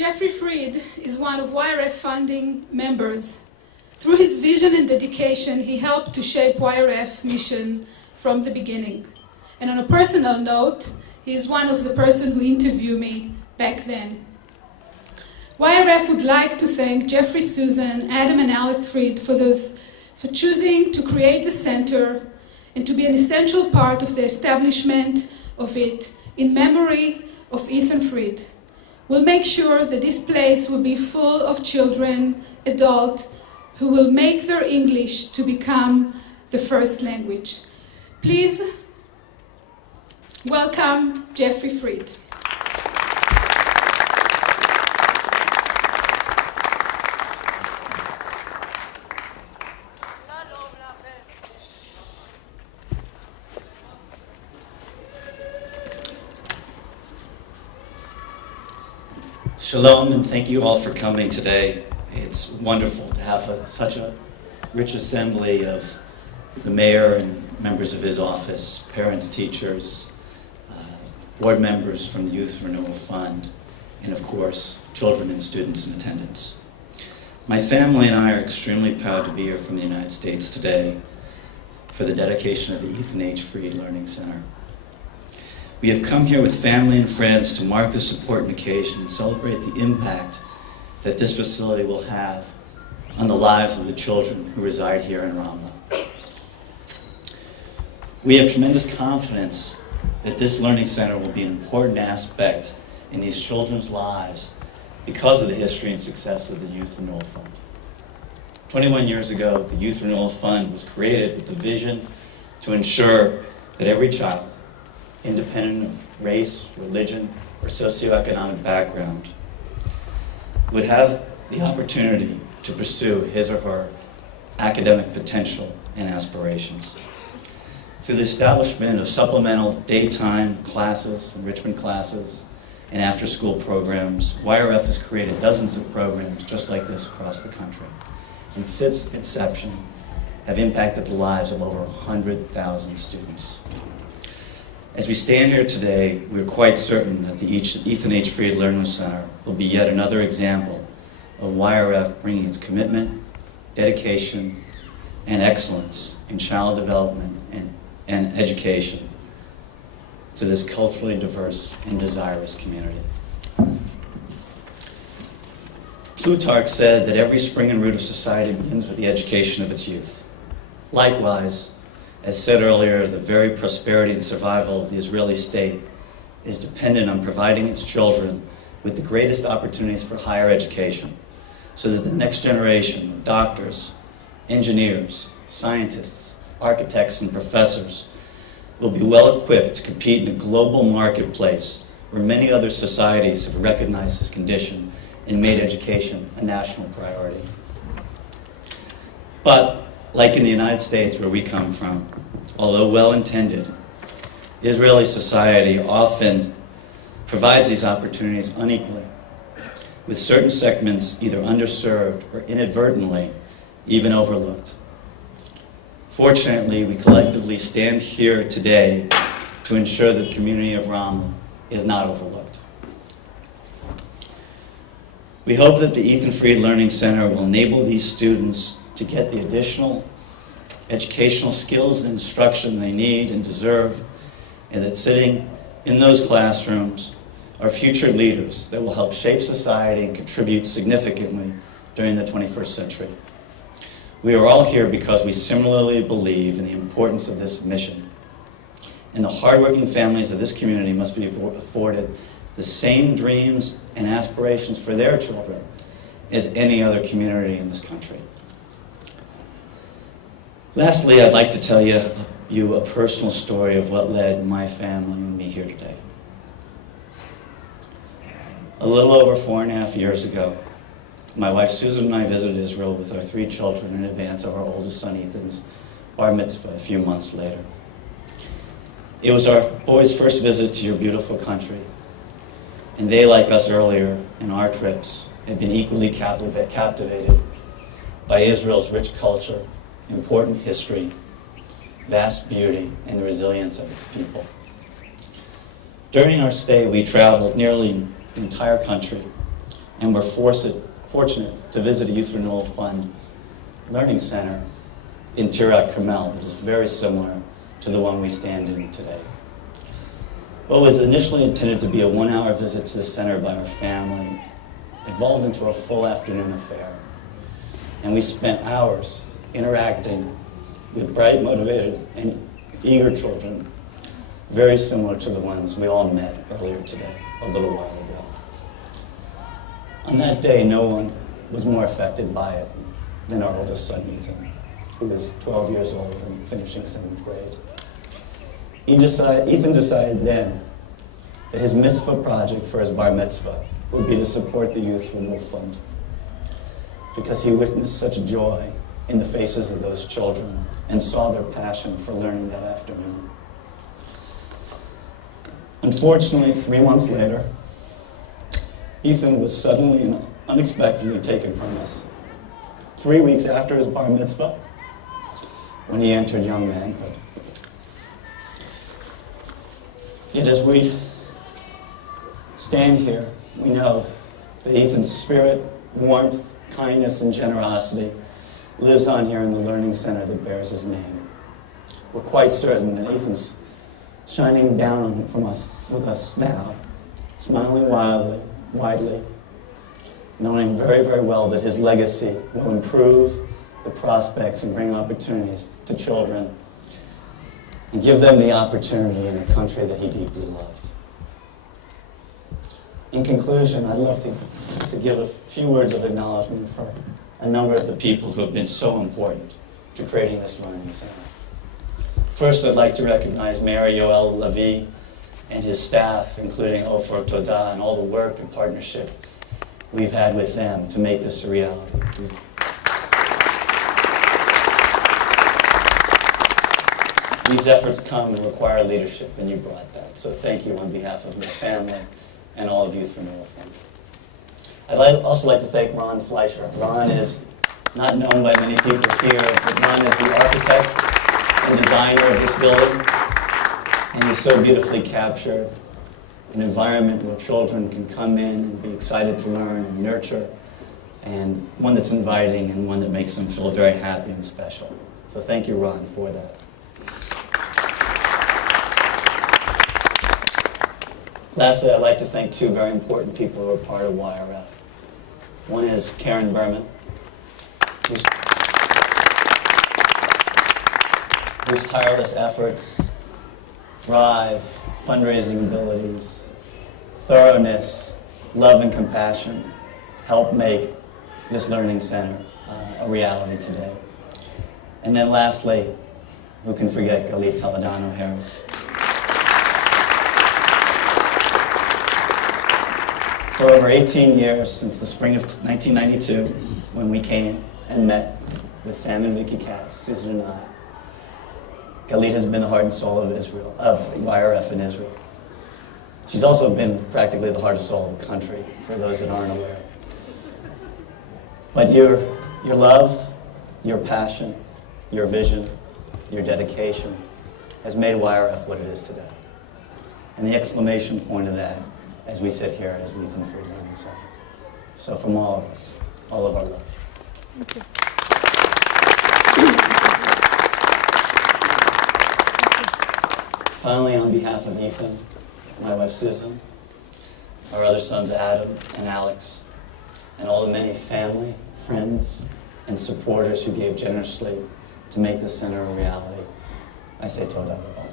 Jeffrey Fried is one of YRF funding members. Through his vision and dedication, he helped to shape YRF mission from the beginning. And on a personal note, he is one of the person who interviewed me back then. YRF would like to thank Jeffrey, Susan, Adam, and Alex Fried for choosing to create the center and to be an essential part of the establishment of it in memory of Ethan Fried. We'll make sure that this place will be full of children, adults, who will make their English to become the first language. Please welcome Jeffrey Fried. Shalom, and thank you all for coming today. It's wonderful to have such a rich assembly of the mayor and members of his office, parents, teachers, board members from the Youth Renewal Fund, and of course, children and students in attendance. My family and I are extremely proud to be here from the United States today for the dedication of the Ethan H. Fried Learning Center. We have come here with family and friends to mark this important occasion and celebrate the impact that this facility will have on the lives of the children who reside here in Ramla. We have tremendous confidence that this learning center will be an important aspect in these children's lives because of the history and success of the Youth Renewal Fund. 21 years ago, the Youth Renewal Fund was created with the vision to ensure that every child, independent of race, religion, or socioeconomic background, would have the opportunity to pursue his or her academic potential and aspirations. Through the establishment of supplemental daytime classes, enrichment classes, and after-school programs, YRF has created dozens of programs just like this across the country. And since inception, have impacted the lives of over 100,000 students. As we stand here today, we're quite certain that the Ethan H. Fried Learning Center will be yet another example of YRF bringing its commitment, dedication, and excellence in child development and education to this culturally diverse and desirous community. Plutarch said that every spring and root of society begins with the education of its youth. Likewise, as said earlier, the very prosperity and survival of the Israeli state is dependent on providing its children with the greatest opportunities for higher education, so that the next generation of doctors, engineers, scientists, architects, and professors will be well equipped to compete in a global marketplace where many other societies have recognized this condition and made education a national priority. But like in the United States where we come from, although well-intended, Israeli society often provides these opportunities unequally, with certain segments either underserved or inadvertently even overlooked. Fortunately, we collectively stand here today to ensure that the community of Ramla is not overlooked. We hope that the Ethan Fried Learning Center will enable these students to get the additional educational skills and instruction they need and deserve, and that sitting in those classrooms are future leaders that will help shape society and contribute significantly during the 21st century. We are all here because we similarly believe in the importance of this mission, and the hardworking families of this community must be afforded the same dreams and aspirations for their children as any other community in this country. Lastly, I'd like to tell you a personal story of what led my family and me here today. A little over 4.5 years ago, my wife Susan and I visited Israel with our 3 children in advance of our oldest son Ethan's bar mitzvah a few months later. It was our boys' first visit to your beautiful country, and they, like us earlier in our trips, had been equally captivated by Israel's rich culture, important history, vast beauty, and the resilience of its people. During our stay, we traveled nearly the entire country, and we're fortunate to visit a Youth Renewal Fund Learning Center in Tirat Carmel that is very similar to the one we stand in today. What was initially intended to be a 1-hour visit to the center by our family evolved into a full afternoon affair. And we spent hours interacting with bright, motivated, and eager children, very similar to the ones we all met earlier today, a little while ago. On that day, no one was more affected by it than our oldest son, Ethan, who was 12 years old and finishing 7th grade. Ethan decided then that his mitzvah project for his bar mitzvah would be to support the Youth Renewal Fund, because he witnessed such joy in the faces of those children and saw their passion for learning that afternoon. Unfortunately, 3 months later, Ethan was suddenly and unexpectedly taken from us. 3 weeks after his bar mitzvah, when he entered young manhood. Yet as we stand here, we know that Ethan's spirit, warmth, kindness, and generosity lives on here in the Learning Center that bears his name. We're quite certain that Ethan's shining down with us now, smiling widely, knowing very, very well that his legacy will improve the prospects and bring opportunities to children and give them the opportunity in a country that he deeply loved. In conclusion, I'd love to give a few words of acknowledgement for a number of the people who have been so important to creating this learning center. First, I'd like to recognize Mayor Yoel Levy and his staff, including Ofer Toda, and all the work and partnership we've had with them to make this a reality. These efforts come and require leadership, and you brought that. So thank you on behalf of my family and all of Youth Renewal Fund. I'd also like to thank Ron Fleischer. Ron is not known by many people here, but Ron is the architect and designer of this building, and he's so beautifully captured an environment where children can come in and be excited to learn and nurture, and one that's inviting and one that makes them feel very happy and special. So thank you, Ron, for that. Lastly, I'd like to thank 2 very important people who are part of YRF. One is Karen Berman, whose tireless efforts, drive, fundraising abilities, thoroughness, love, and compassion help make this learning center a reality today. And then lastly, who can forget Galit Toledano Harris. For over 18 years, since the spring of 1992, when we came and met with Sam and Vicky Katz, Susan and I, Galit has been the heart and soul of Israel, of YRF in Israel. She's also been practically the heart and soul of the country, for those that aren't aware. But your love, your passion, your vision, your dedication has made YRF what it is today. And the exclamation point of that, as we sit here, is the Ethan Freed Learning Center. So from all of us, all of our love. Thank you. Finally, on behalf of Ethan, my wife Susan, our other sons Adam and Alex, and all the many family, friends, and supporters who gave generously to make this center a reality, I say Toda Rabba.